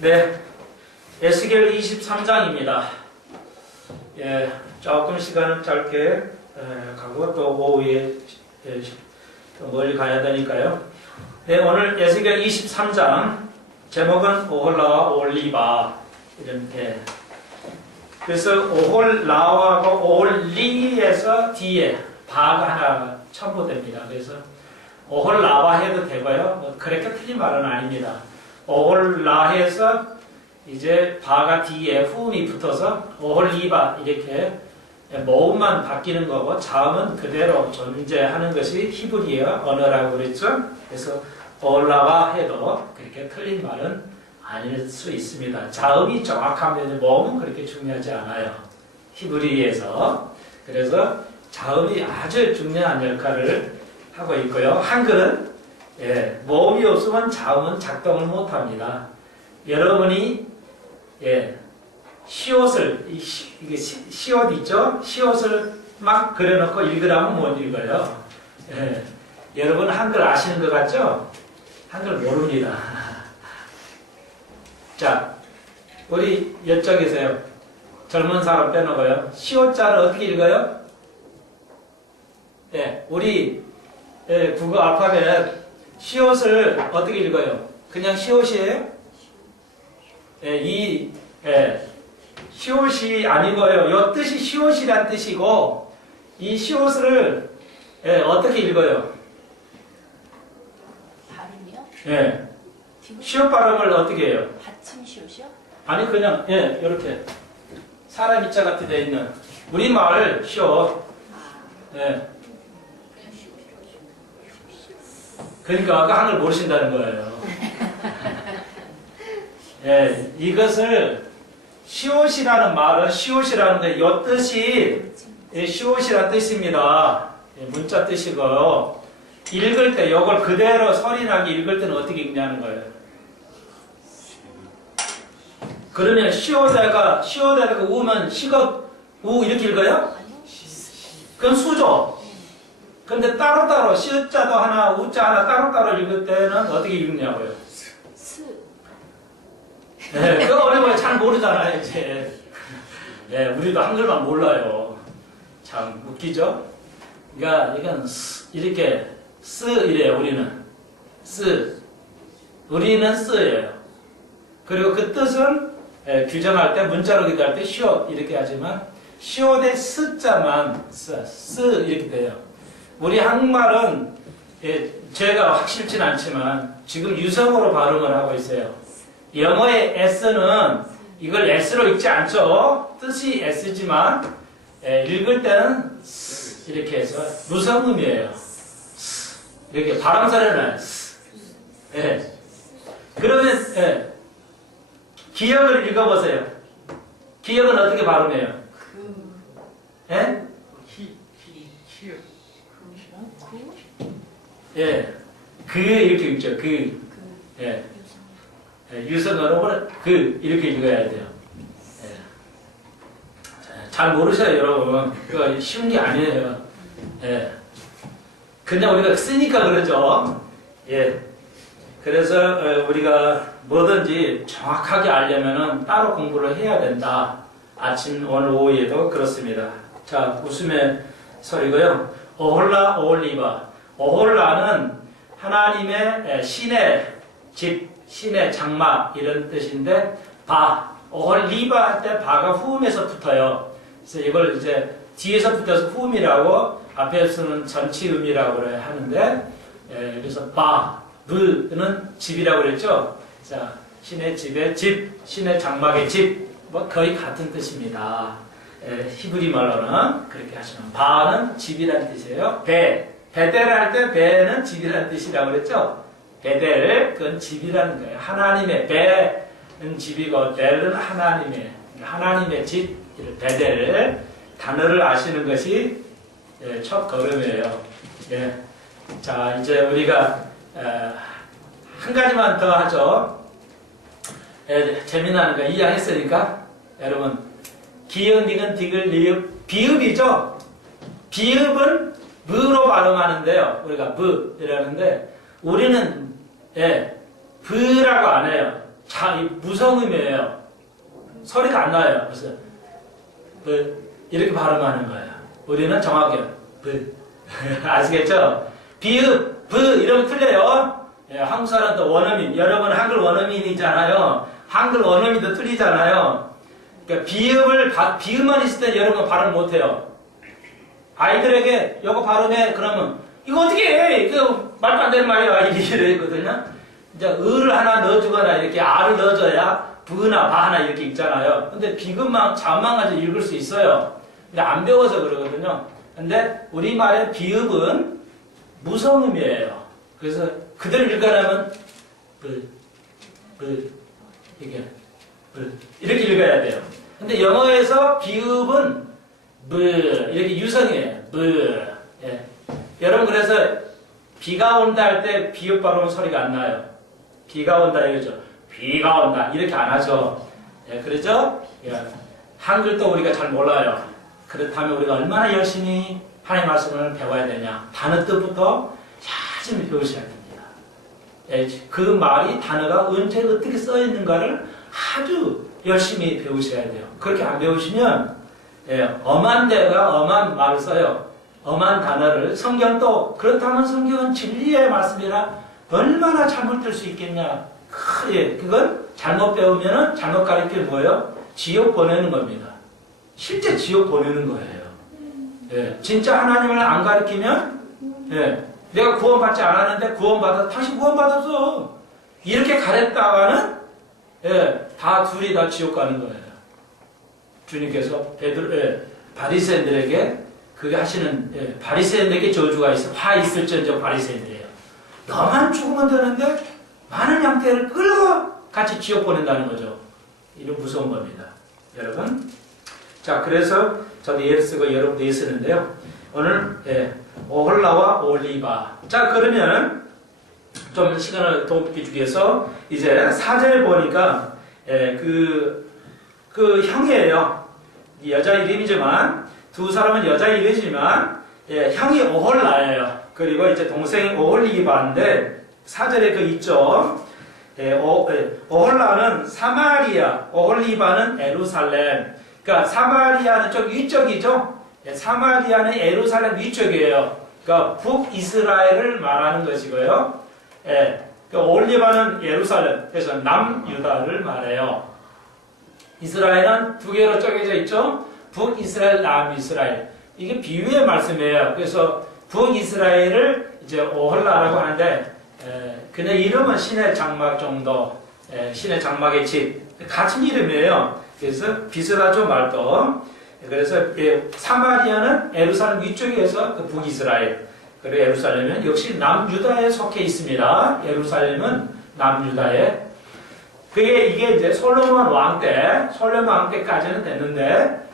네, 에스겔 23장입니다. 예, 조금 시간은 짧게 가고 또 오후에 또 멀리 가야 되니까요. 네, 오늘 에스겔 23장 제목은 오홀라와 오홀리바 이렇게. 그래서 오홀라와하고 오홀리에서 뒤에 바가 하나 첨부됩니다. 그래서 오홀라와 해도 되고요. 뭐 그렇게 틀린 말은 아닙니다. 오홀라해서 이제 바가 뒤에 후음이 붙어서 오홀리바 이렇게 모음만 바뀌는 거고 자음은 그대로 존재하는 것이 히브리어 언어라고 그랬죠. 그래서 오홀라와 해도 그렇게 틀린 말은 아닐 수 있습니다. 자음이 정확하면 모음은 그렇게 중요하지 않아요. 히브리에서. 그래서 자음이 아주 중요한 역할을 하고 있고요. 한글은 모음이 없으면 자음은 작동을 못합니다. 여러분이 시옷을 이게 시옷 있죠? 시옷을 막 그려놓고 읽으라면 못 읽어요. 여러분 한글 아시는 것 같죠? 한글 모릅니다. 자, 우리 여쭤계세요. 젊은 사람 빼놓고요. 시옷자를 어떻게 읽어요? 우리 국어 알파벳 시옷을 어떻게 읽어요? 그냥 시옷이에요? 시옷이 아니고요. 요 뜻이 시옷이란 뜻이고 이 시옷을 어떻게 읽어요? 발음이요? 시옷 발음을 어떻게 해요? 받침 시옷이요? 아니 그냥 이렇게 사람 이자 같이 되어 있는 우리말 시옷. 그러니까 아까 한글 모르신다는 거예요. 이것을 시옷이라는 말은 시옷이라는데 이 뜻이 시옷이라는 뜻입니다. 문자 뜻이고요. 읽을 때 이걸 그대로 소리나게 읽을 때는 어떻게 읽냐는 거예요. 그러면 시옷에다가 우면 시것 우 이렇게 읽어요? 그건 수죠. 근데 따로따로 시자도 하나 우자 하나 따로따로 읽을 때는 어떻게 읽냐고요? 스. 그거 어려워요. 잘 모르잖아요 이제. 우리도 한글만 몰라요. 참 웃기죠? 그러니까 이건 이렇게 이래요. 우리는 우리는 쓰예요. 그리고 그 뜻은 규정할 때 문자로 기도할 때 시옷 이렇게 하지만 시옷의 스자만 쓰 이렇게 돼요. 우리 한국말은 제가 확실치는 않지만 지금 유성으로 발음을 하고 있어요. 영어의 S는 이걸 S로 읽지 않죠. 뜻이 S지만 읽을 때는 이렇게 해서 무성음이에요. 이렇게 발음소리를 나요. 그러면 기역을 읽어보세요. 기역은 어떻게 발음해요? 이렇게 읽죠. 유성어로는 이렇게 읽어야 돼요. 잘 모르셔요, 여러분. 그거 쉬운 게 아니에요. 그냥 우리가 쓰니까 그러죠. 그래서 우리가 뭐든지 정확하게 알려면은 따로 공부를 해야 된다. 아침, 오늘 오후에도 그렇습니다. 자, 웃음의 소리고요. 오홀라, 오홀리바. 오홀라는 하나님의 신의 집, 신의 장막 이런 뜻인데 오홀리바 할 때 바가 후음에서 붙어요. 그래서 이걸 이제 뒤에서 붙어서 후음이라고 앞에서는 전치음이라고 하는데 그래서 르는 집이라고 그랬죠. 자, 신의 집의 집, 신의 장막의 집, 뭐 거의 같은 뜻입니다. 히브리 말로는 그렇게 하시면 바는 집이라는 뜻이에요. 베델 할 때 베는 집이라는 뜻이라고 그랬죠. 베델 그건 집이라는 거예요. 하나님의 베는 집이고 델은 하나님의 집, 베델 단어를 아시는 것이 첫 걸음이에요. 자, 이제 우리가 한 가지만 더 하죠. 재미나는 거 이해했으니까 여러분 기역, 니은, 디귿, 리읍, 비읍이죠. 비읍은 무로 발음하는데요. 우리가 무이라는데 우리는 브라고 안 해요. 무성음이에요. 소리가 안 나요. 그래서 이렇게 발음하는 거예요. 우리는 정확해요. 아시겠죠? 비읍, 이러면 틀려요. 예, 한국 사람도 원어민, 여러분 한글 원어민이잖아요. 한글 원어민도 틀리잖아요. 그러니까 비읍만 있을 때 여러분 발음 못해요. 아이들에게 이거 발음해 그러면 이거 어떻게 해? 이거 말도 안 되는 말이야. 이렇게 했거든요. 이제 을을 하나 넣어주거나 이렇게 아를 넣어줘야 부나 바나 이렇게 있잖아요. 근데 비읍만 자음만 가지고 읽을 수 있어요. 근데 안 배워서 그러거든요. 근데 우리말의 비읍은 무성음이에요. 그래서 그대로 읽으려면 이렇게 읽어야 돼요. 근데 영어에서 비읍은 이렇게 유성이에요. 예. 여러분 그래서 비가 온다 할 때 비읍 발음 소리가 안 나요. 비가 온다 이거죠. 비가 온다 이렇게 안 하죠. 예, 그렇죠? 예. 한글도 우리가 잘 몰라요. 그렇다면 우리가 얼마나 열심히 하나님 말씀을 배워야 되냐. 단어 뜻부터 열심히 배우셔야 됩니다. 예, 그 말이 단어가 언제 어떻게 써 있는가를 아주 열심히 배우셔야 돼요. 그렇게 안 배우시면 엄한 데가 엄한 말을 써요. 엄한 단어를. 성경도 그렇다면 성경은 진리의 말씀이라 얼마나 잘못될 수 있겠냐. 그건 잘못 배우면 잘못 가르치면 뭐예요? 지옥 보내는 겁니다. 실제 지옥 보내는 거예요. 진짜 하나님을 안 가르치면 내가 구원받지 않았는데 다시 구원받았어. 이렇게 가랬다가는 다 둘이 다 지옥 가는 거예요. 주님께서 바리새인들에게 그게 하시는 바리새인들에게 저주가 있어. 화 있을지언정 바리새인들이에요. 너만 죽으면 되는데 많은 양떼를 끌고 같이 지옥 보낸다는 거죠. 이런 무서운 겁니다. 여러분. 자, 그래서 저도 예를 쓰고 여러분도 예 쓰는데요. 오늘 오홀라와 올리바. 자, 그러면 좀 시간을 돕기 위해서 이제 4절 보니까 그 형이에요. 여자 이름이지만 두 사람은 여자 이름이지만 형이 오홀라예요. 그리고 이제 동생이 오홀리바인데 4절에 그 있죠. 오홀라는 사마리아, 오홀리바는 예루살렘. 그러니까 사마리아는 좀 위쪽이죠. 사마리아는 예루살렘 위쪽이에요. 그러니까 북이스라엘을 말하는 것이고요. 그러니까 올리바는 예루살렘, 그래서 남유다를 말해요. 이스라엘은 두 개로 쪼개져 있죠. 북이스라엘, 남이스라엘. 이게 비유의 말씀이에요. 그래서 북이스라엘을 이제 오홀라라고 하는데 그냥 이름은 신의 장막 정도, 신의 장막의 집 같은 이름이에요. 그래서 비슷하죠 말도. 그래서 사마리아는 예루살렘 위쪽에서 그 북이스라엘, 그리고 예루살렘은 역시 남유다에 속해 있습니다. 예루살렘은 남유다에. 이게 이제 솔로몬 왕 때까지는 됐는데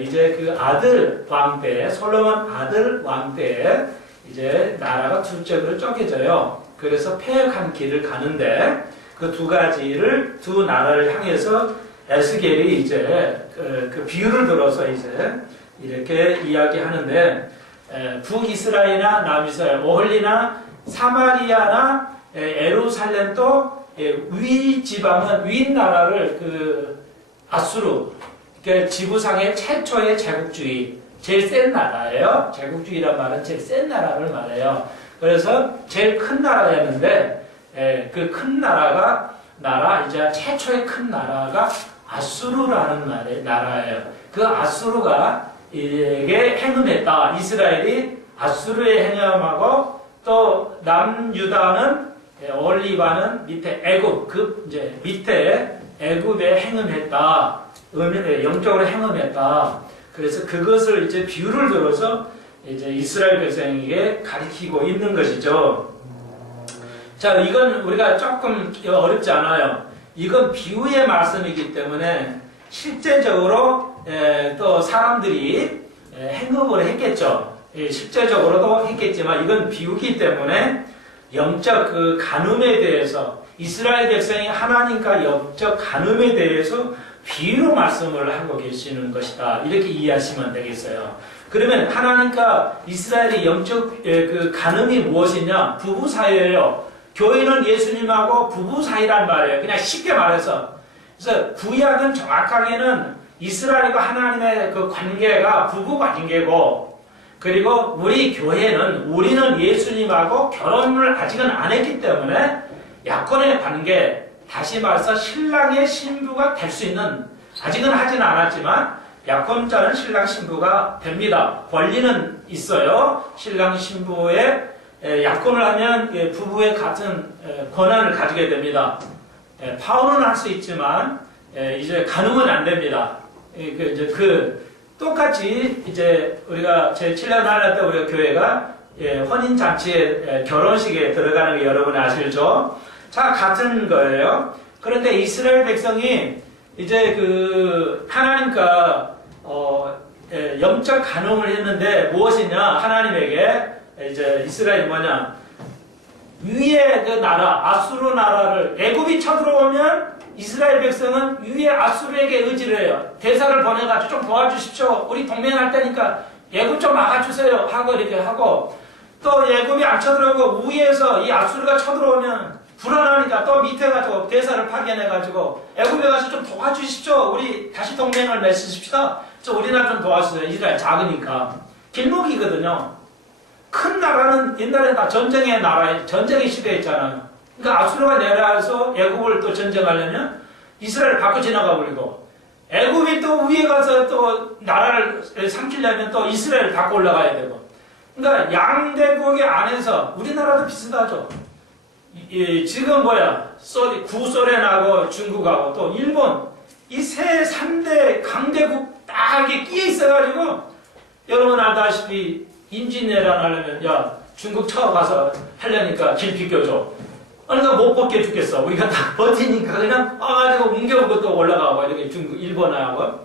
이제 그 아들 왕 때, 솔로몬 아들 왕 때 이제 나라가 두 쪽으로 쪼개져요. 그래서 패역한 길을 가는데 그 두 나라를 향해서 에스겔이 이제 그 비유를 들어서 이제 이렇게 이야기하는데 북이스라엘이나 남이스라엘, 오홀리나 사마리아나 예루살렘도 윗지방은 윗나라를 그 아수르, 그러니까 지구상의 최초의 제국주의, 제일 센 나라예요. 제국주의란 말은 제일 센 나라를 말해요. 그래서 제일 큰 나라였는데 그 큰 이제 최초의 큰 나라가 아수르라는 나라예요. 그 아수르가 이게 행음했다. 이스라엘이 아수르에 행음하고 또 남유다는 올리바는 밑에 애굽, 이제 밑에 애굽에 행음했다. 영적으로 행음했다. 그래서 그것을 이제 비유를 들어서 이제 이스라엘 백성에게 가리키고 있는 것이죠. 자, 이건 우리가 조금 어렵지 않아요. 이건 비유의 말씀이기 때문에 실제적으로 또 사람들이 행업을 했겠죠. 실제적으로도 했겠지만 이건 비유기 때문에 영적 그 간음에 대해서 이스라엘 백성이 하나님과 영적 간음에 대해서 비유로 말씀을 하고 계시는 것이다. 이렇게 이해하시면 되겠어요. 그러면 하나님과 이스라엘의 영적 그 간음이 무엇이냐? 부부 사이예요. 교회는 예수님하고 부부 사이란 말이에요. 그냥 쉽게 말해서. 그래서 구약은 정확하게는 이스라엘과 하나님의 그 관계가 부부 관계고, 그리고 우리 교회는 우리는 예수님하고 결혼을 아직은 안 했기 때문에 약혼의 관계, 다시 말해서 신랑의 신부가 될 수 있는, 아직은 하지는 않았지만 약혼자는 신랑 신부가 됩니다. 권리는 있어요. 신랑 신부의 약혼을 하면 부부의 같은 권한을 가지게 됩니다. 파혼은 할 수 있지만 이제 간음은 안 됩니다. 똑같이 이제 우리가 제 7년 하나 때 우리가 교회가 혼인 잔치에 결혼식에 들어가는 게 여러분 아시죠? 자, 같은 거예요. 그런데 이스라엘 백성이 이제 그 하나님과 영적 간음을 했는데 무엇이냐? 하나님에게 이제 이스라엘이 뭐냐? 위에 그 나라, 아수르 나라를 애굽이 쳐들어오면 이스라엘 백성은 위에 아수르에게 의지를 해요. 대사를 보내가지고 좀 도와주십시오. 우리 동맹할 때니까 애굽 좀 막아주세요. 하고 이렇게 하고, 또 애굽이 안 쳐들어오고 위에서 이 아수르가 쳐들어오면 불안하니까 또 밑에 가지고 대사를 파견해가지고 애굽에 가서 좀 도와주십시오. 우리 다시 동맹을 맺으십시다. 우리나라 좀 도와주세요. 이스라엘 작으니까. 길목이거든요. 큰 나라는 옛날에 다 전쟁의 나라, 전쟁의 시대에 있잖아요. 그러니까 아수르가 내려와서 애굽을 또 전쟁하려면 이스라엘 밖으로 지나가 버리고, 애굽이 또 위에 가서 또 나라를 삼키려면 또 이스라엘 밖으로 올라가야 되고. 그러니까 양대국의 안에서 우리나라도 비슷하죠. 지금 구소련하고 중국하고 또 일본, 이 세 3대 강대국 딱 이렇게 끼어 있어가지고, 여러분 알다시피 임진왜란 하려면 중국 쳐가서 하려니까 길 비켜줘. 그러니까 못 벗겨 죽겠어. 우리가 다 버티니까 그냥 와가지고 뭉겨보고 또 올라가고, 이렇게 중국, 일본하고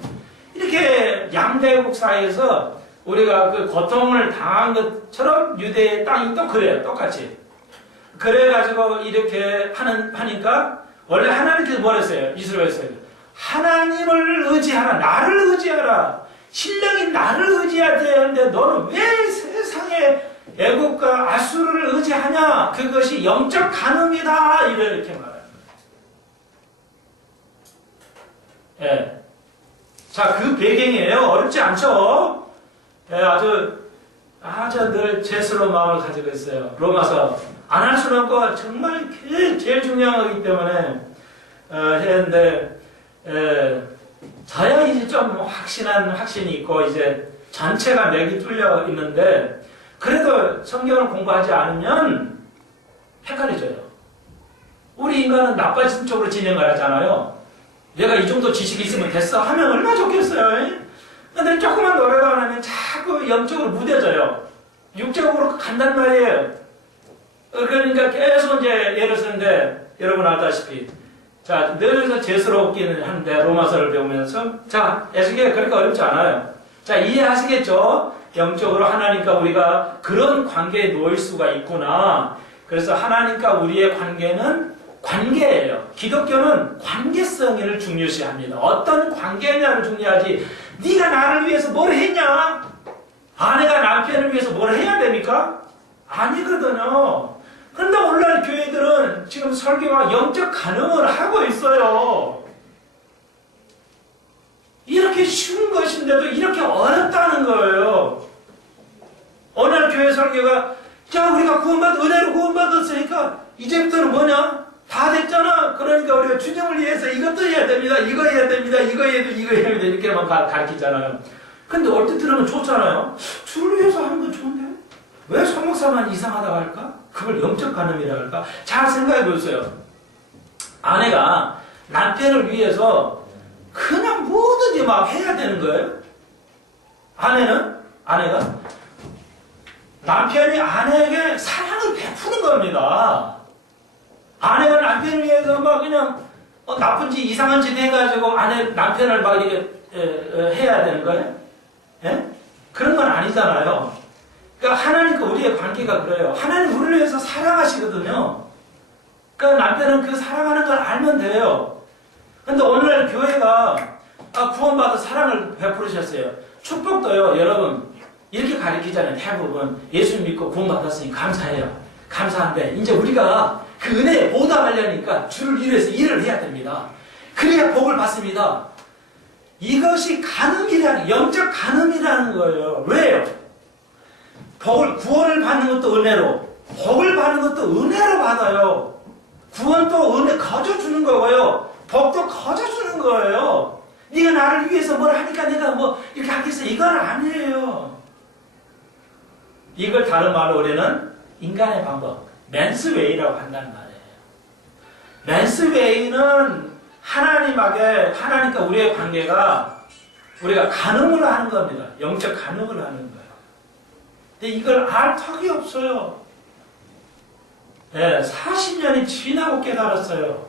이렇게 양대국 사이에서 우리가 그 고통을 당한 것처럼 유대의 땅이 또 그래요. 똑같이. 그래가지고 이렇게 하니까 원래 하나님께서 뭐랬어요? 이스라엘에서 하나님을 의지하라. 나를 의지하라. 신령이 나를 의지해야 되는데 너는 왜 세상에 애국과 아수르를 의지하냐? 그것이 영적 간음이다. 이렇게 말해요. 예. 자, 그 배경이에요. 어렵지 않죠? 예, 아주 늘 죄스러운 마음을 가지고 있어요. 로마서 안 할 수는 없고 정말 제일 중요한 거기 때문에 했는데, 저야 이제 좀 확신이 있고 이제 전체가 맥이 뚫려 있는데, 그래도 성경을 공부하지 않으면 헷갈려져요. 우리 인간은 나빠진 쪽으로 진행을 하잖아요. 내가 이 정도 지식이 있으면 됐어 하면 얼마나 좋겠어요. 근데 조금만 노래가 안 하면 자꾸 영적으로 무뎌져요. 육적으로 간단 말이에요. 그러니까 계속 이제 예를 쓰는데, 여러분 알다시피, 자, 늘 죄스럽기는 한데, 로마서를 배우면서, 자, 에스겔 그렇게 어렵지 않아요. 자, 이해하시겠죠? 영적으로 하나님과 우리가 그런 관계에 놓일 수가 있구나. 그래서 하나님과 우리의 관계는 관계예요. 기독교는 관계성을 중요시합니다. 어떤 관계냐를 중요하지. 네가 나를 위해서 뭘 했냐? 아내가 남편을 위해서 뭘 해야 됩니까? 아니거든요. 그런데 오늘날 교회들은 지금 설교와 영적 간음을 하고 있어요. 이렇게 쉬운 것인데도 이렇게 어렵다는 거예요. 오늘 교회 설교가, 자, 우리가 은혜로 구원받았으니까 이제부터는 뭐냐? 다 됐잖아. 그러니까 우리가 주님을 위해서 이것도 해야 됩니다. 이거 해야 됩니다. 이거 해야 됩니다. 이거 해야 됩니다. 이렇게만 가르치잖아요. 근데 얼핏 들으면 좋잖아요. 주를 위해서 하는 건 좋은데 왜 소목사만 이상하다고 할까? 그걸 영적 간음이라고 할까? 잘 생각해 보세요. 아내가 남편을 위해서 그냥 뭐든지 막 해야 되는 거예요. 아내가 남편이 아내에게 사랑을 베푸는 겁니다. 아내가 남편을 위해서 막 그냥 나쁜 짓, 이상한 짓 해가지고 남편을 막 이렇게 해야 되는 거예요? 예? 그런 건 아니잖아요. 그러니까 하나님과 우리의 관계가 그래요. 하나님 우리를 위해서 사랑하시거든요. 그러니까 남편은 그 사랑하는 걸 알면 돼요. 근데 오늘날 교회가 구원받아 사랑을 베풀으셨어요. 축복도요, 여러분 이렇게 가르치잖아요. 대부분 예수 믿고 구원받았으니 감사해요. 감사한데 이제 우리가 그 은혜에 보답하려니까 주를 위해서 일을 해야 됩니다. 그래야 복을 받습니다. 이것이 간음이라는, 영적 간음이라는 거예요. 왜요? 구원을 받는 것도 은혜로, 복을 받는 것도 은혜로 받아요. 구원도 은혜 거저 주는 거고요. 복도 거저 주는 거예요. 네가 나를 위해서 뭘 하니까 내가 뭐 이렇게 하겠어. 이건 아니에요. 이걸 다른 말로 우리는 인간의 방법, 맨스웨이라고 한다는 말이에요. 맨스웨이는 하나님과 우리의 관계가 우리가 간음을 하는 겁니다. 영적 간음을 하는 거예요. 근데 이걸 알 턱이 없어요. 네, 40년이 지나고 깨달았어요.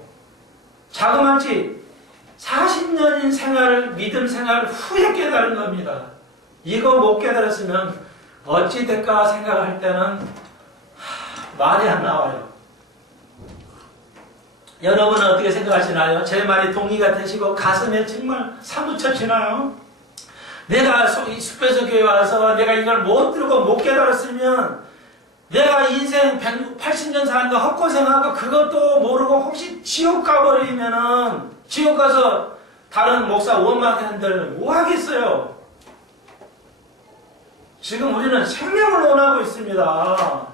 자그마치 40년인 생활, 믿음 생활 후에 깨달은 겁니다. 이거 못 깨달았으면 어찌 될까 생각할 때는 말이 안 나와요. 여러분은 어떻게 생각하시나요? 제 말이 동의가 되시고 가슴에 정말 사무쳐지나요? 내가 이 숲에서 교회 와서 내가 이걸 못 들고 못 깨달았으면 내가 인생 180년 사는 거 헛고생하고 그것도 모르고 혹시 지옥 가버리면은 지옥 가서 다른 목사 원망한들 뭐 하겠어요? 지금 우리는 생명을 원하고 있습니다.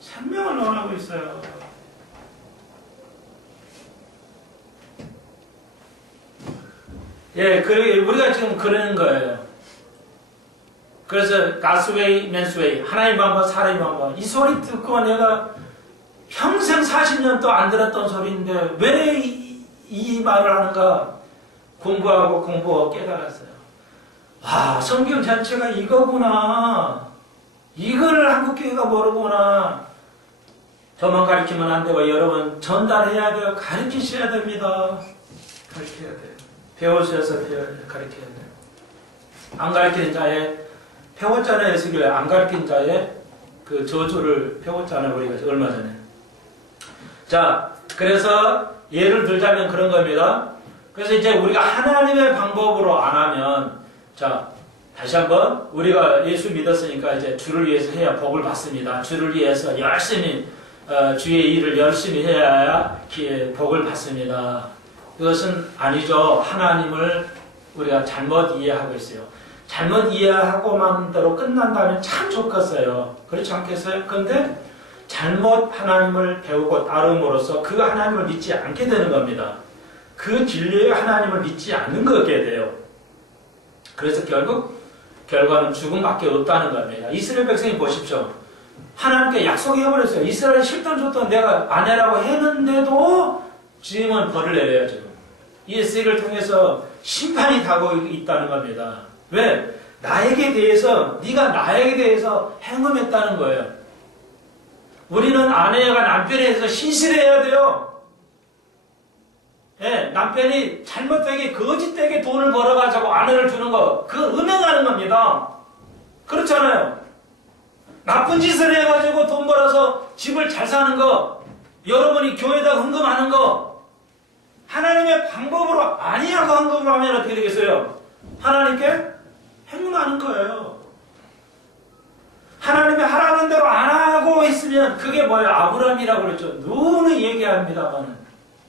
생명을 원하고 있어요. 예, 우리가 지금 그러는 거예요. 그래서 가스웨이, 맨스웨이, 하나님 방법, 사람의 방법. 이 소리 듣고 내가 평생 40년 또 안 들었던 소리인데 왜 이 말을 하는가? 공부하고 깨달았어요. 와, 성경 전체가 이거구나. 이걸 한국교회가 모르구나. 저만 가르치면 안 되고 여러분 전달해야 돼요. 가르치셔야 됩니다. 가르쳐야 돼요. 배우셔서 가르쳐야 돼요. 안 가르치는 자의 배웠잖아요. 예수를 안 가르친 자의 그 저주를 배웠잖아요. 우리가 얼마 전에. 자, 그래서 예를 들자면 그런 겁니다. 그래서 이제 우리가 하나님의 방법으로 안 하면, 자, 다시 한번 우리가 예수 믿었으니까 이제 주를 위해서 해야 복을 받습니다. 주를 위해서 열심히 주의 일을 열심히 해야 복을 받습니다. 그것은 아니죠. 하나님을 우리가 잘못 이해하고 있어요. 잘못 이해하고만 대로 끝난다면 참 좋겠어요. 그렇지 않겠어요? 그런데 잘못 하나님을 배우고 따름으로써 그 하나님을 믿지 않게 되는 겁니다. 그 진리의 하나님을 믿지 않는 거게 돼요. 그래서 결과는 죽음밖에 없다는 겁니다. 이스라엘 백성이 보십시오. 하나님께 약속해버렸어요. 이스라엘 싫던 좋던 내가 아내라고 했는데도 지금은 벌을 내려요. 지금 이 세를 통해서 심판이 가고 있다는 겁니다. 왜? 나에게 대해서, 네가 나에게 대해서 행음했다는 거예요. 우리는 아내가 남편에 대해서 신실해야 돼요. 예, 남편이 잘못되게 거짓되게 돈을 벌어가지고 아내를 주는 거, 그거 음행하는 겁니다. 그렇잖아요. 나쁜 짓을 해가지고 돈 벌어서 집을 잘 사는 거, 여러분이 교회에다 헌금하는 거, 하나님의 방법으로 아니하고 헌금을 하면 어떻게 되겠어요? 하나님께 행음하는 거예요. 하나님이 하라는 대로 안 하고 있으면 그게 뭐예요? 아브람이라고 그랬죠. 누누이 얘기합니다만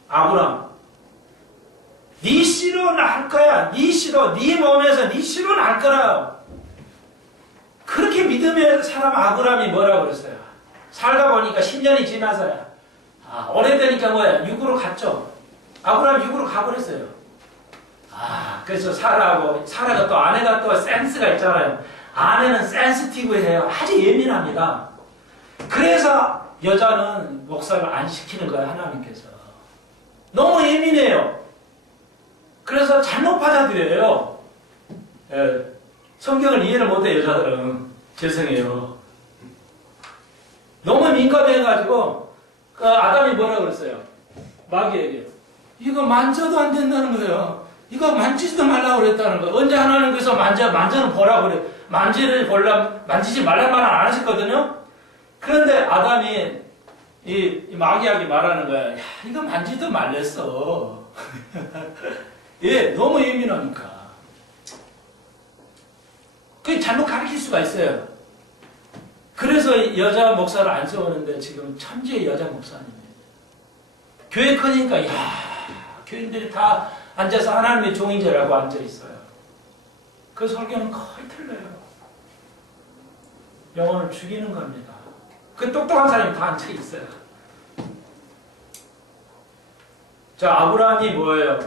아브람, 네 씨로 날 거야. 네 씨로, 네 몸에서 네 씨로 날 거라. 그렇게 믿음의 사람 아브람이 뭐라고 그랬어요? 살다 보니까 10년이 지나서야 오래되니까 뭐야? 육으로 갔죠. 아브람 육으로 가버렸어요. 그래서 사라가 또 아내가 또 센스가 있잖아요. 아내는 센시티브해요. 아주 예민합니다. 그래서 여자는 목사를 안 시키는 거예요. 하나님께서. 너무 예민해요. 그래서 잘못 받아들여요. 예, 성경을 이해를 못해요. 여자들은. 죄송해요. 너무 민감해가지고 아담이 뭐라고 그랬어요? 마귀에게. 이거 만져도 안 된다는 거예요. 이거 만지지도 말라고 그랬다는 거예요. 언제 하나님께서 만져는 보라고 그래요. 만지지 말란 말은 안 하셨거든요. 그런데 아담이 이 마귀에게 말하는 거야. 야, 이거 만지도 말랬어. 예, 너무 예민하니까. 그게 잘못 가르칠 수가 있어요. 그래서 여자 목사를 안 세우는데 지금 천지의 여자 목사님이에요. 교회 크니까 야 교인들이 다 앉아서 하나님의 종인 줄 알고 앉아 있어요. 그 설교는 거의 틀려요. 영혼을 죽이는 겁니다. 그 똑똑한 사람이 다 앉아 있어요. 자, 아브라함이 뭐예요?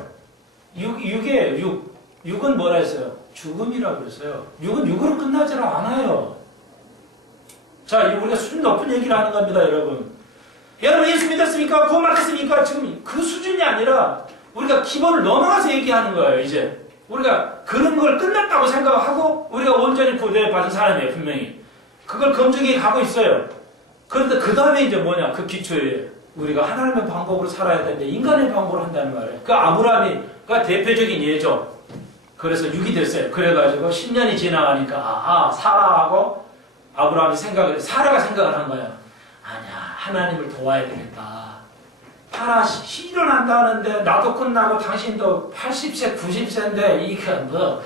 6이에요. 6은 뭐라 했어요? 죽음이라고 그랬어요. 6은 6으로 끝나지 않아요. 자, 우리가 수준 높은 얘기를 하는 겁니다, 여러분. 여러분 예수 믿었습니까? 구원받았습니까? 지금 그 수준이 아니라 우리가 기본을 넘어가서 얘기하는 거예요, 이제. 우리가 그런 걸 끝났다고 생각하고 우리가 온전히 구원받은 사람이에요, 분명히. 그걸 검증해 가고 있어요. 그런데 그 다음에 이제 뭐냐, 그 기초에 우리가 하나님의 방법으로 살아야 되는데 인간의 방법으로 한다는 말이에요. 그 아브라함이가 대표적인 예죠. 그래서 6이 됐어요. 그래가지고 10년이 지나가니까 사라하고 아브라함이 사라가 생각을 한 거예요. 아니야, 하나님을 도와야 되겠다. 사라 일어난다는데 나도 끝나고 당신도 80세, 90세인데 이게 뭐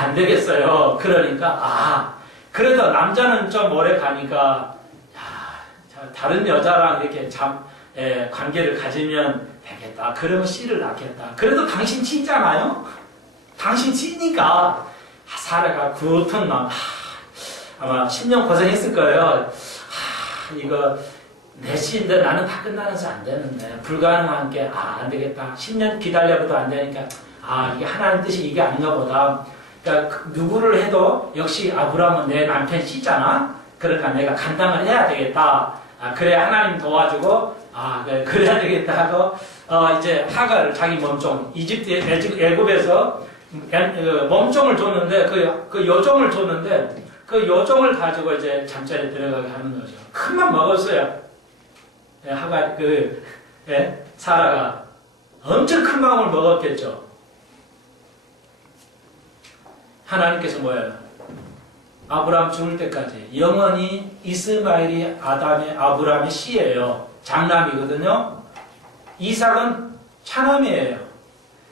안 되겠어요. 그러니까 그래도 남자는 좀 오래 가니까 다른 여자랑 이렇게 관계를 가지면 되겠다. 그러면 씨를 낳겠다. 그래도 당신 치잖아요? 당신 치니까 사라가 구튼 아마 10년 고생했을 거예요. 이거 내 씨인데 나는 다 끝나면서 안 되는데 불가능한 게 안 되겠다. 10년 기다려봐도 안 되니까 이게 하나님 뜻이 이게 아닌가 보다. 그러니까 누구를 해도 역시 아브라함은 내 남편 씨잖아. 그러니까 내가 감당을 해야 되겠다. 그래야 하나님 도와주고 그래야 되겠다 하고 이제 하가를 자기 몸종 애굽에서 몸종을 줬는데 그 여종을 줬는데 그 여종을 가지고 이제 잠자리에 들어가게 하는 거죠. 큰맘 먹었어요. 하가 사라가 엄청 큰 마음을 먹었겠죠. 하나님께서 뭐예요? 아브라함 죽을 때까지 영원히 이스마엘이 아브라함의 씨예요. 장남이거든요. 이삭은 차남이에요.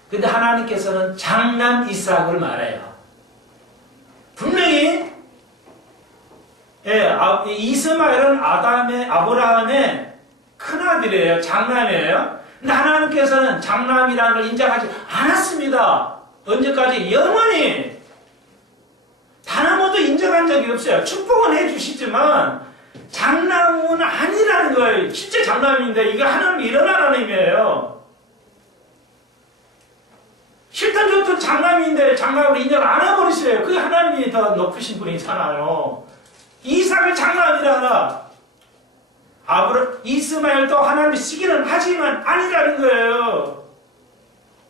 근데 하나님께서는 장남 이삭을 말해요. 분명히 이스마엘은 아브라함의 큰아들이에요. 장남이에요. 근데 하나님께서는 장남이라는 걸 인정하지 않았습니다. 언제까지? 영원히. 단 한 번도 인정한 적이 없어요. 축복은 해주시지만 장남은 아니라는 거예요. 진짜 장남인데 이게 하나님이 일어나라는 의미예요. 싫든 좋든 장남인데 장남을 인정 안 해버리세요. 그게 하나님이 더 높으신 분이잖아요. 이삭을 장남이라 하나 이스마엘도 하나님의 시기는 하지만 아니라는 거예요.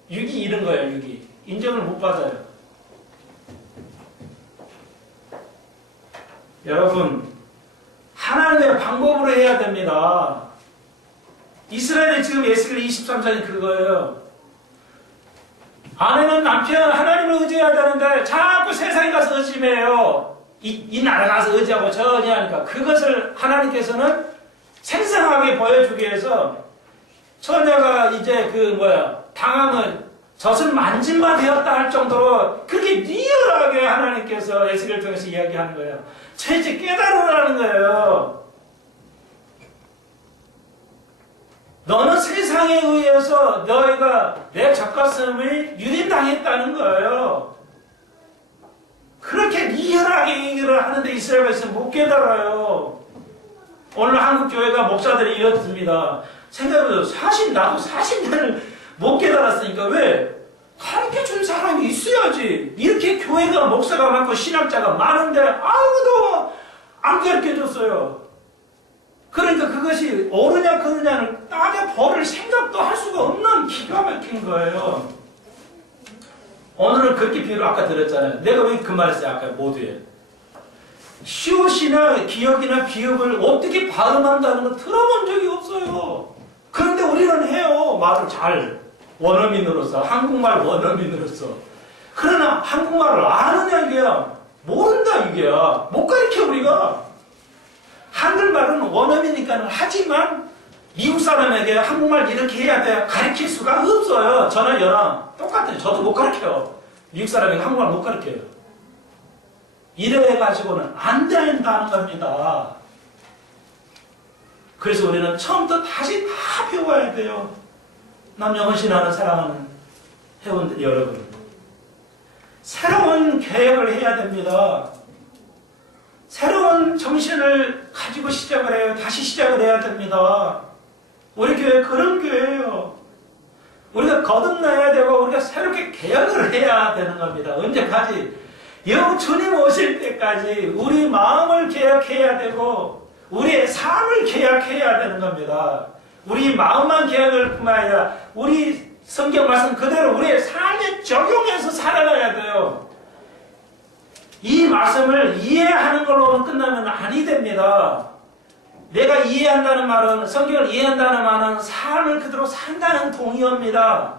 6이 이런 거예요. 6이 인정을 못 받아요. 여러분 하나님의 방법으로 해야 됩니다. 이스라엘의 지금 에스겔 23장이 그거예요. 아내는 남편 하나님을 의지해야 되는데 자꾸 세상에 가서 의심해요. 이 나라 가서 의지하고 저기 하니까 그것을 하나님께서는 생생하게 보여주기 위해서 처녀가 이제 당하는 젖을 만진바 되었다 할 정도로 그렇게 리얼하게 하나님께서 에스겔을 통해서 이야기하는 거예요. 이제 깨달으라는 거예요. 너는 세상에 의해서 너희가 내 젖가슴을 유린당했다는 거예요. 그렇게 리얼하게 얘기를 하는데 이스라엘에서는 못 깨달아요. 오늘 한국 교회가 목사들이 이렇습니다. 생각해보세요. 나도 40년을 못 깨달았으니까 왜? 가르쳐준 사람이 있어야지. 이렇게 교회가 목사가 많고 신학자가 많은데 아무도 안 가르쳐줬어요. 그러니까 그것이 옳으냐 그르냐를 따져볼 생각도 할 수가 없는 기가 막힌 거예요. 오늘은 그렇게 비유를 아까 들었잖아요. 내가 왜 그 말했어요? 아까 모두에. 시옷이나 기억이나 비읍을 어떻게 발음한다는 거 들어본 적이 없어요. 그런데 우리는 해요. 말을 잘. 원어민으로서, 한국말 원어민으로서. 그러나 한국말을 아느냐 이게야. 모른다 이게야. 못 가르쳐 우리가. 한글말은 원어민이니까 하지만 미국 사람에게 한국말 이렇게 해야 돼 가르칠 수가 없어요. 저나 여랑 똑같아요. 저도 못 가르쳐요. 미국 사람에게 한국말 못 가르쳐요. 이래가지고는 안 된다는 겁니다. 그래서 우리는 처음부터 다시 다 배워야 돼요. 남녀 헌신하는 사랑하는 회원들 여러분. 새로운 계획을 해야 됩니다. 새로운 정신을 가지고 시작을 해요. 다시 시작을 해야 됩니다. 우리 교회 그런 교회예요. 우리가 거듭나야 되고 우리가 새롭게 개혁을 해야 되는 겁니다. 언제까지? 주님 오실 때까지 우리 마음을 개혁해야 되고 우리의 삶을 개혁해야 되는 겁니다. 우리 마음만 개혁할 뿐만 아니라 우리 성경 말씀 그대로 우리의 삶에 적용해서 살아가야 돼요. 이 말씀을 이해하는 걸로는 끝나면 아니 됩니다. 내가 이해한다는 말은, 성경을 이해한다는 말은 삶을 그대로 산다는 동의어입니다.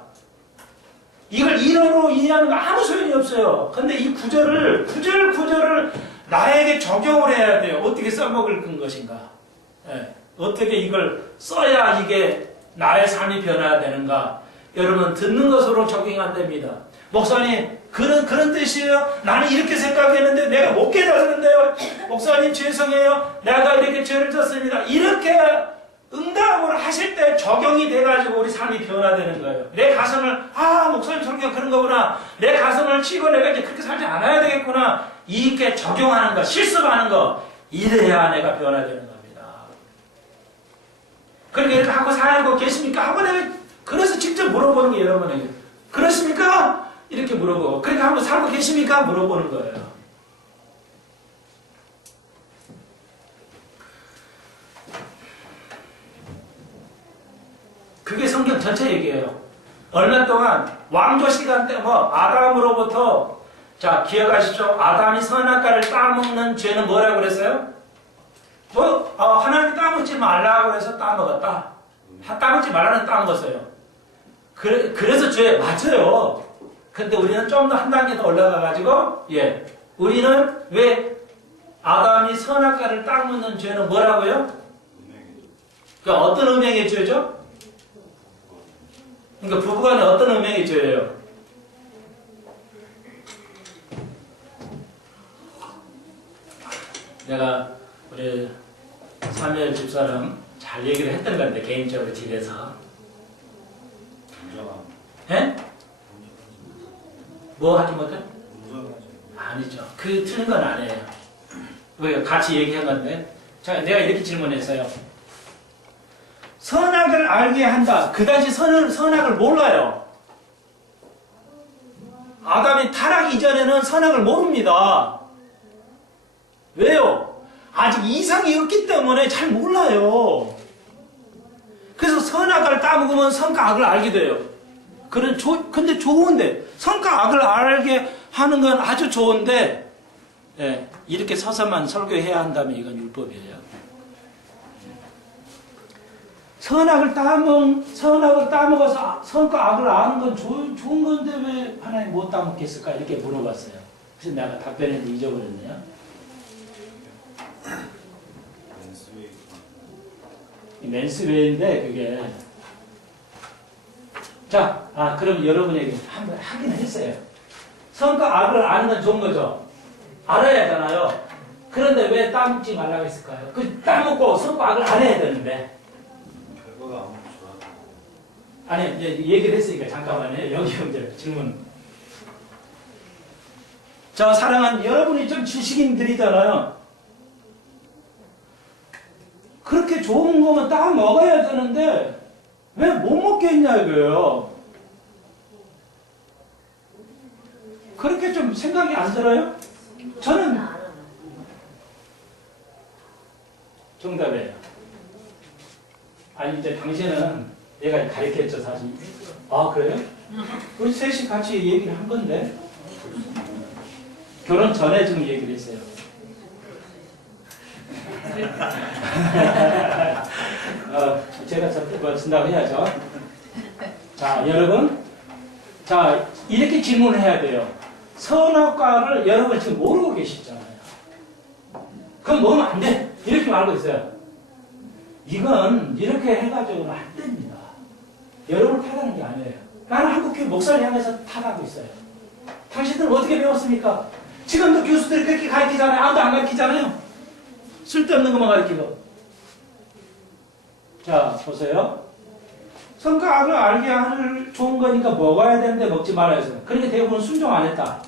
이걸 이론으로 이해하는 거 아무 소용이 없어요. 근데 이 구절을 나에게 적용을 해야 돼요. 어떻게 써먹을 것인가. 예. 어떻게 이걸 써야 이게 나의 삶이 변화가 되는가. 여러분, 듣는 것으로 적용이 안 됩니다. 목사님, 그런 뜻이에요? 나는 이렇게 생각했는데 내가 못 깨달았는데요. 목사님, 죄송해요. 내가 이렇게 죄를 졌습니다. 이렇게 응답을 하실 때 적용이 돼가지고 우리 삶이 변화되는 거예요. 내 가슴을, 목사님 설교가 그런 거구나. 내 가슴을 치고 내가 이제 그렇게 살지 않아야 되겠구나. 이렇게 적용하는 거, 실습하는 거. 이래야 내가 변화되는 겁니다. 그렇게 이렇게 하고 살고 계십니까? 하고 내가 그래서 직접 물어보는 게 여러분에게. 그렇습니까? 이렇게 물어보고. 그렇게 하고 살고 계십니까? 물어보는 거예요. 그게 성경 전체 얘기예요. 얼마 동안 왕조 시간 때 아담으로부터 자 기억하시죠? 아담이 선악과를 따먹는 죄는 뭐라고 그랬어요? 하나님이 따먹지 말라고 해서 따먹었다. 따먹지 말라는 따먹었어요. 그래서 죄 맞아요. 근데 우리는 좀 더 한 단계 더 올라가가지고 우리는 왜 아담이 선악과를 따먹는 죄는 뭐라고요? 그러니까 어떤 음행의 죄죠? 그러니까 부부간에 어떤 음행의 죄예요? 내가 우리 사무엘 집사람 잘 얘기를 했던 건데 개인적으로 집에서 예? 뭐 하지 못해? 아니죠. 그 틀린 건 아니에요. 우리가 같이 얘기한 건데 자, 내가 이렇게 질문했어요. 선악을 알게 한다. 그 당시 선악을 몰라요. 아담이 타락 이전에는 선악을 모릅니다. 왜요? 아직 이성이 없기 때문에 잘 몰라요. 그래서 선악을 따먹으면 선과 악을 알게 돼요. 근데 좋은데, 선과 악을 알게 하는 건 아주 좋은데, 이렇게 서서만 설교해야 한다면 이건 율법이에요. 선악을 따먹어서 선과 악을 아는 건 좋은 건데 왜 하나님 못 따먹겠을까? 이렇게 물어봤어요. 그래서 내가 답변했는데 잊어버렸네요. 맨스웨이인데 그게 자, 그럼 여러분에게 한번 하긴 했어요. 선과 악을 아는 건 좋은 거죠. 알아야 하잖아요. 그런데 왜 따먹지 말라고 했을까요? 따먹고 선과 악을 알아야 되는데. 아니, 이제 얘기를 했으니까 잠깐만요. 여기 이제 질문. 자, 사랑하는 여러분이 좀 지식인들이잖아요. 그렇게 좋은 거면 딱 먹어야 되는데 왜 못 먹겠냐 이거예요. 그렇게 좀 생각이 안 들어요? 저는 정답이에요. 아니 이제 당신은 내가 가르쳤죠 사실. 그래요? 우리 셋이 같이 얘기를 한 건데 결혼 전에 좀 얘기를 했어요. 제가 뭐 준다고 해야죠. 자, 여러분. 자, 이렇게 질문을 해야 돼요. 선악과를 여러분 지금 모르고 계시잖아요. 그럼 먹으면 안 돼. 이렇게 말하고 있어요. 이건 이렇게 해가지고는 안 됩니다. 여러분을 탓하는 게 아니에요. 나는 한국교회 목사를 향해서 탓하고 있어요. 당신들은 어떻게 배웠습니까? 지금도 교수들이 그렇게 가르치잖아요. 아무도 안 가르치잖아요. 쓸데없는 것만 가르치고. 자, 보세요. 성격을 알게 하는 좋은 거니까 먹어야 되는데 먹지 말아야 했어요. 그러니까 대부분 순종 안 했다.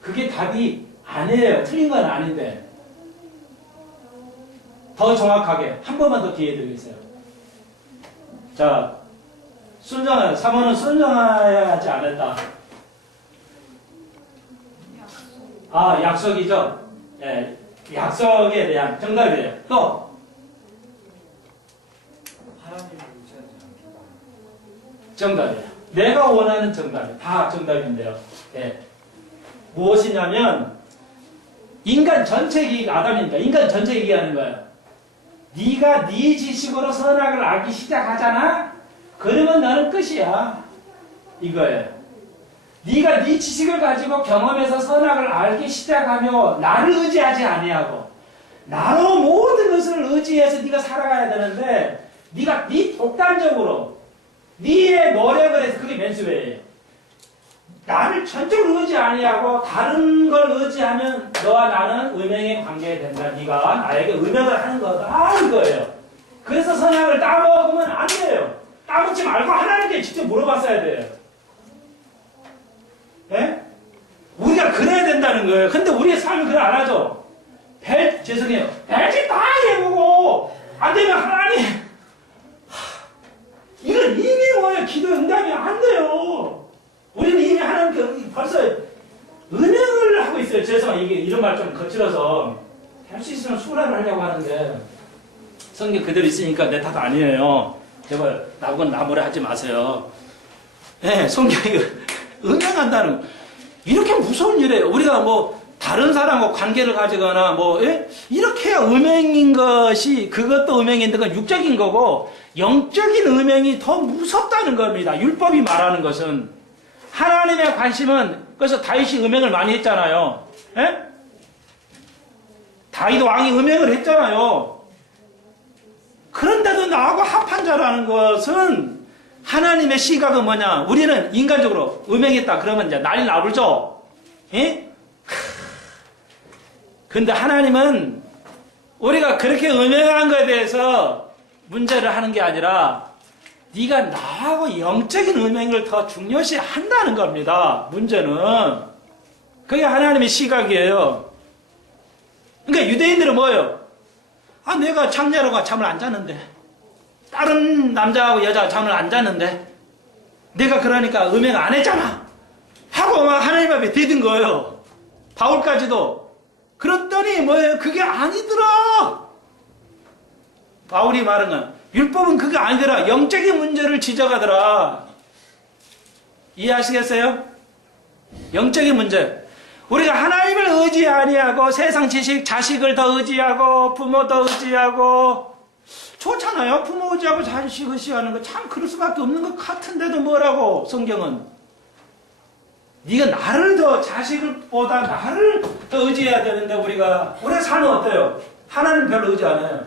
그게 답이 아니에요. 틀린 건 아닌데. 더 정확하게 한 번만 더 기회 드리겠어요. 자, 순종하여, 3번은 순종하여야 하지 않았다. 아, 약속이죠? 예, 약속에 대한 정답이에요. 또, 정답이에요. 내가 원하는 정답이에요. 다 정답인데요. 예. 무엇이냐면, 인간 전체 얘기가 아담입니다. 인간 전체 얘기하는 거예요. 네가 네 지식으로 선악을 알기 시작하잖아? 그러면 너는 끝이야. 이거예요. 네가 네 지식을 가지고 경험해서 선악을 알기 시작하며 나를 의지하지 아니하고 나로 모든 것을 의지해서 네가 살아가야 되는데 네가 네 독단적으로 네의 노력을 해서 그게 맨수웨이예요. 나를 전적으로 의지 아니하고 다른 걸 의지하면 너와 나는 음행의 관계가 된다. 네가 나에게 음행을 하는 거다. 이거예요. 그래서 선악을 따먹으면 안 돼요. 따먹지 말고 하나님께 직접 물어봤어야 돼요. 예? 우리가 그래야 된다는 거예요. 근데 우리의 삶은 그래 안 하죠. 죄송해요. 별짓 다 해보고 안 되면 하나님 이건 이미 뭐예요. 기도 응답이 안 돼요. 우리는 이미 하나님께 벌써 은행을 하고 있어요. 죄송해요. 이게 이런 말 좀 거칠어서 할 수 있으면 수라를 하려고 하는데 성경 그대로 있으니까 내 탓 아니에요. 제발 나무라 하지 마세요. 네, 성경이 은행한다는 이렇게 무서운 일이에요. 우리가 뭐 다른 사람과 관계를 가지거나 뭐 이렇게 음행인 것이 그것도 음행인데 그건 육적인 거고 영적인 음행이 더 무섭다는 겁니다. 율법이 말하는 것은 하나님의 관심은 그래서 다윗이 음행을 많이 했잖아요. 예? 다윗 왕이 음행을 했잖아요. 그런데도 나하고 합한 자라는 것은 하나님의 시각은 뭐냐? 우리는 인간적으로 음행했다 그러면 이제 난리 나불죠. 예? 근데 하나님은 우리가 그렇게 음행한 것에 대해서 문제를 하는 게 아니라 네가 나하고 영적인 음행을 더 중요시 한다는 겁니다. 문제는. 그게 하나님의 시각이에요. 그러니까 유대인들은 뭐예요? 아, 내가 장녀로가 잠을 안 자는데 다른 남자하고 여자가 잠을 안 자는데 내가 그러니까 음행 안 했잖아 하고 막 하나님 앞에 대든 거예요. 바울까지도. 그랬더니 뭐예요? 그게 아니더라. 바울이 말한 건 율법은 그게 아니더라. 영적인 문제를 지적하더라. 이해하시겠어요? 영적인 문제. 우리가 하나님을 의지 아니하고 세상 지식, 자식을 더 의지하고 부모 더 의지하고 좋잖아요. 부모 의지하고 자식 의지하는 거 참 그럴 수밖에 없는 것 같은데도 뭐라고 성경은 네가 나를 더 자식보다 나를 더 의지해야 되는데 우리가 삶은 어때요? 하나님 별로 의지 안 해요.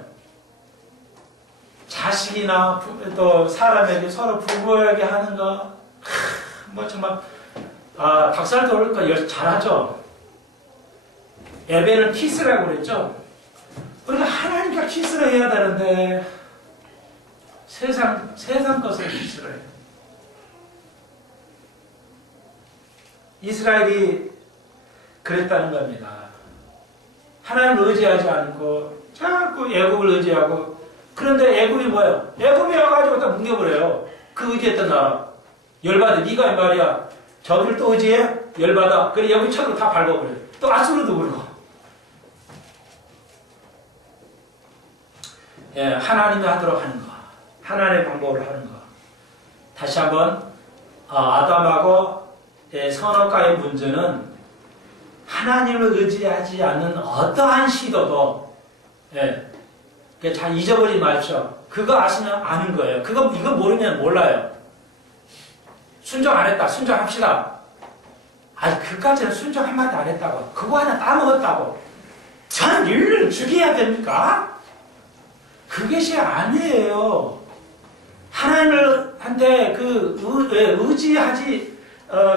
자식이나 또 사람에게 서로 부부에게 하는 거 뭐 정말 닭살도 오를 거 잘하죠. 예배는 키스라고 그랬죠. 우리가 하나님과 키스를 해야 되는데 세상 것을 키스를 해요. 이스라엘이 그랬다는 겁니다. 하나님을 의지하지 않고 자꾸 애굽을 의지하고 그런데 애굽이 뭐예요? 애굽이 와가지고 딱 뭉겨버려요. 그 의지했던 나라. 열받아. 네가 말이야. 저기를 또 의지해? 열받아. 그래 여기 쳐도 다 밟아버려요. 또 아수르도 그러고. 예, 하나님이 하도록 하는 거. 하나님의 방법을 하는 거. 다시 한번 아담하고 선악과의 문제는 하나님을 의지하지 않는 어떠한 시도도 잘 잊어버리지 마십시오. 그거 아시면 아는 거예요. 이거 모르면 몰라요. 순종 안 했다. 순종합시다. 그까지는 순종 한마디 안 했다고. 그거 하나 따먹었다고. 전 인류를 죽여야 됩니까? 그것이 아니에요. 하나님한테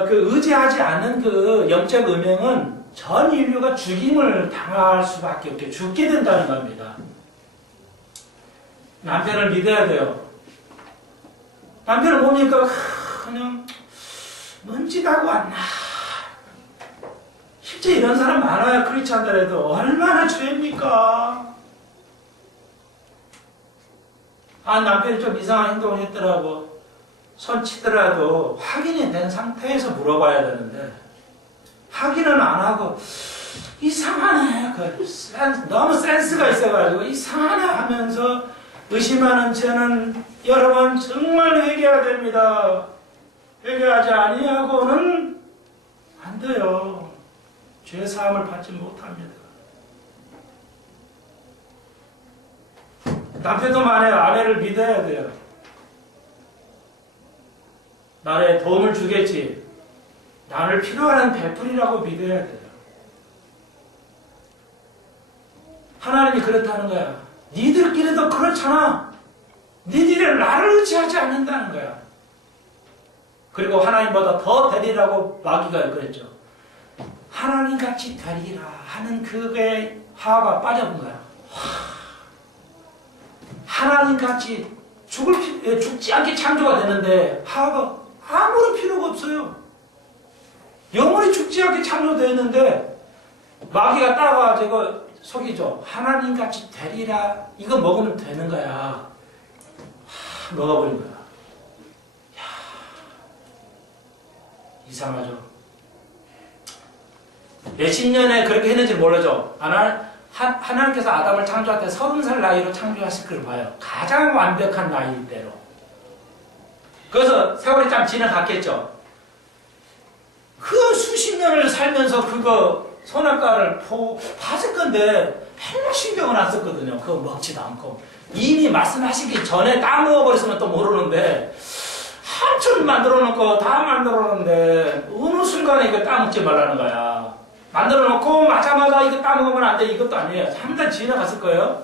의지하지 않는 그 영적 음행은 전 인류가 죽임을 당할 수밖에 없게 죽게 된다는 겁니다. 남편을 믿어야 돼요. 남편을 보니까 그냥 먼지다고 왔나. 실제 이런 사람 많아요. 크리스찬들에도. 얼마나 죄입니까? 남편이 좀 이상한 행동을 했더라고. 손 치더라도 확인이 된 상태에서 물어봐야 되는데 확인은 안 하고 이상하네. 너무 센스가 있어가지고 이상하네 하면서 의심하는 죄는 여러분 정말 회개해야 됩니다. 회개하지 아니하고는 안 돼요. 죄 사함을 받지 못합니다. 남편도 만에 아내를 믿어야 돼요. 나에 도움을 주겠지. 나를 필요한 베풀이라고 믿어야 돼요. 하나님이 그렇다는 거야. 니들끼리도 그렇잖아. 니들이 나를 의지하지 않는다는 거야. 그리고 하나님보다 더 되리라고 마귀가 그랬죠. 하나님같이 되리라 하는 그게 하와가 빠져본 거야. 하나님같이 죽지 않게 창조가 되는데 하와가 아무런 필요가 없어요. 영원히 죽지 않게 창조되었는데 마귀가 따라와가지고 속이죠. 하나님같이 되리라. 이거 먹으면 되는 거야. 먹어버린 거야. 이상하죠. 몇십 년에 그렇게 했는지 몰라죠. 하나님께서 아담을 창조할 때 30살 나이로 창조하실 걸 봐요. 가장 완벽한 나이대로. 그래서 세월이 참 지나갔겠죠. 그 수십 년을 살면서 그거 선악과를 봤을 건데 별로 신경을 안 썼거든요. 그거 먹지도 않고. 이미 말씀하시기 전에 따먹어버렸으면 또 모르는데 한참 만들어놓고 다 만들어놓는데 어느 순간에 이거 따먹지 말라는 거야. 만들어놓고 마자마자 이거 따먹으면 안 돼. 이것도 아니에요. 한달 지나갔을 거예요.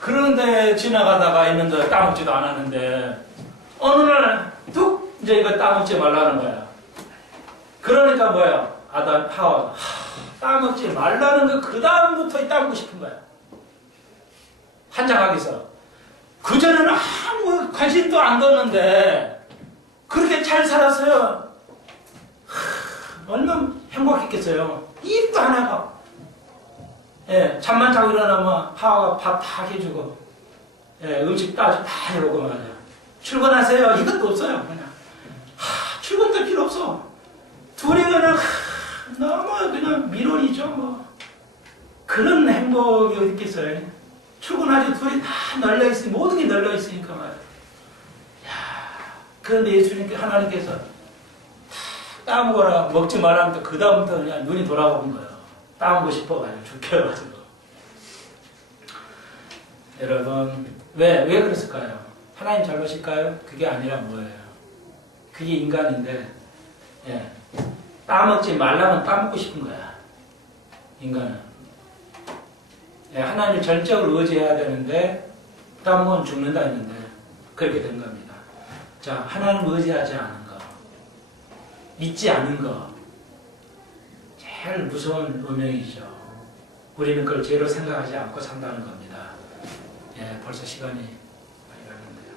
그런데 지나가다가 있는데 따먹지도 않았는데 어느 날 뚝 이제 이거 따먹지 말라는 거야. 그러니까 뭐야? 아담 하와 따먹지 말라는 거 그 다음부터 따먹고 싶은 거야. 한장하기서. 그전에는 아무 관심도 안 뒀는데 그렇게 잘 살았어요. 얼마나 행복했겠어요. 입도 안 하고. 예, 잠만 자고 일어나면 하와가 밥 다 해주고, 예, 음식 따져 다 해오고 말이야. 출근하세요. 이것도 없어요. 그냥. 출근도 필요 없어. 둘이 그냥 너무 그냥 미론이죠. 뭐. 그런 행복이 어디 있겠어요. 출근하지 둘이 다 널려있으니 모든 게 널려있으니까 말이야. 그런데 예수님께 하나님께서 따먹어라 먹지 말라면 그 다음부터 그냥 눈이 돌아오는 거예요. 따먹고 싶어가지고 죽여가지고. 여러분 왜 그랬을까요? 하나님 잘못일까요? 그게 아니라 뭐예요? 그게 인간인데 예, 따먹지 말라면 따먹고 싶은 거야. 인간은 예, 하나님을 전적으로 의지해야 되는데 따먹으면 죽는다 했는데 그렇게 된 겁니다. 자, 하나님을 의지하지 않은 거, 믿지 않은 거, 제일 무서운 운명이죠. 우리는 그걸 죄로 생각하지 않고 산다는 겁니다. 예, 벌써 시간이 많이 갔는데요.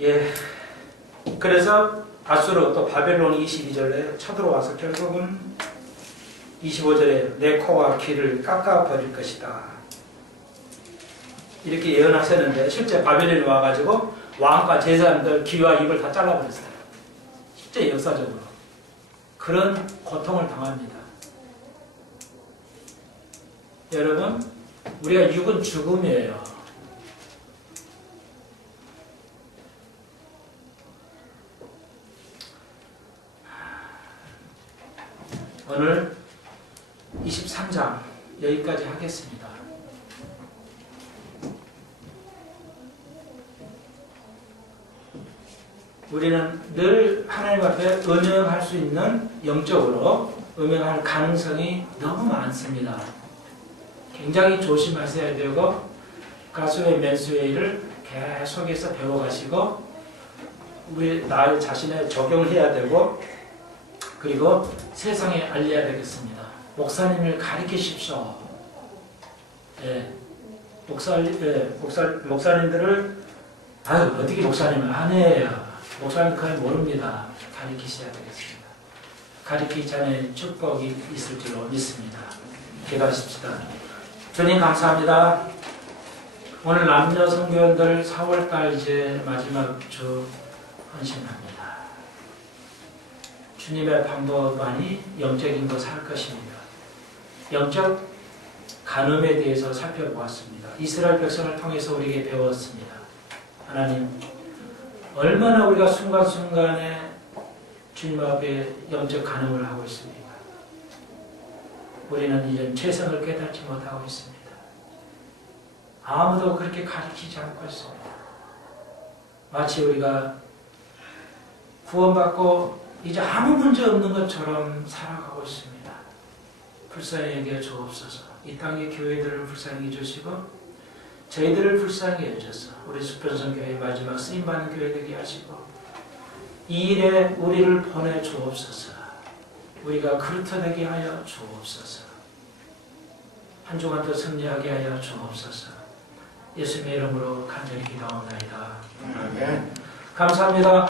예, 그래서 아수르 또 바벨론이 22절에 쳐들어와서 결국은 25절에 내 코와 귀를 깎아버릴 것이다. 이렇게 예언하셨는데 실제 바벨론이 와가지고 왕과 제사장들 귀와 입을 다 잘라버렸어요. 실제 역사적으로. 그런 고통을 당합니다. 여러분, 우리가 육은 죽음이에요. 오늘 23장 여기까지 하겠습니다. 우리는 늘 하나님 앞에 음행할 수 있는 영적으로 음행할 가능성이 너무 많습니다. 굉장히 조심하셔야 되고 가수의 맨수웨이를 계속해서 배워가시고 우리 나 자신에 적용해야 되고 그리고 세상에 알려야 되겠습니다. 목사님을 가르치십시오. 예, 목사님들을 아유 어떻게 목사님을 안 해요. 목사님 그걸 모릅니다. 가르치셔야 되겠습니다. 가르치기 전에 축복이 있을 줄로 믿습니다. 기도하십시다. 주님 감사합니다. 오늘 남녀 성교원들 4월달 이제 마지막 주 헌신합니다. 주님의 방법만이 영적인 것을 할 것입니다. 영적 간음에 대해서 살펴보았습니다. 이스라엘 백성을 통해서 우리에게 배웠습니다. 하나님, 얼마나 우리가 순간순간에 주님 앞에 영적 간음을 하고 있습니까? 우리는 이제 최선을 깨닫지 못하고 있습니다. 아무도 그렇게 가르치지 않고 있습니다. 마치 우리가 구원받고 이제 아무 문제 없는 것처럼 살아가고 있습니다. 불쌍히 여겨 주옵소서. 이 땅의 교회들을 불쌍히 해주시고 저희들을 불쌍히 해주셔서 우리 수평성교회 마지막 쓰임받는 교회 되게 하시고 이 일에 우리를 보내 주옵소서. 우리가 그루터 되게 하여 주옵소서. 한 주간 더 승리하게 하여 주옵소서. 예수님의 이름으로 간절히 기도하옵나이다. 감사합니다.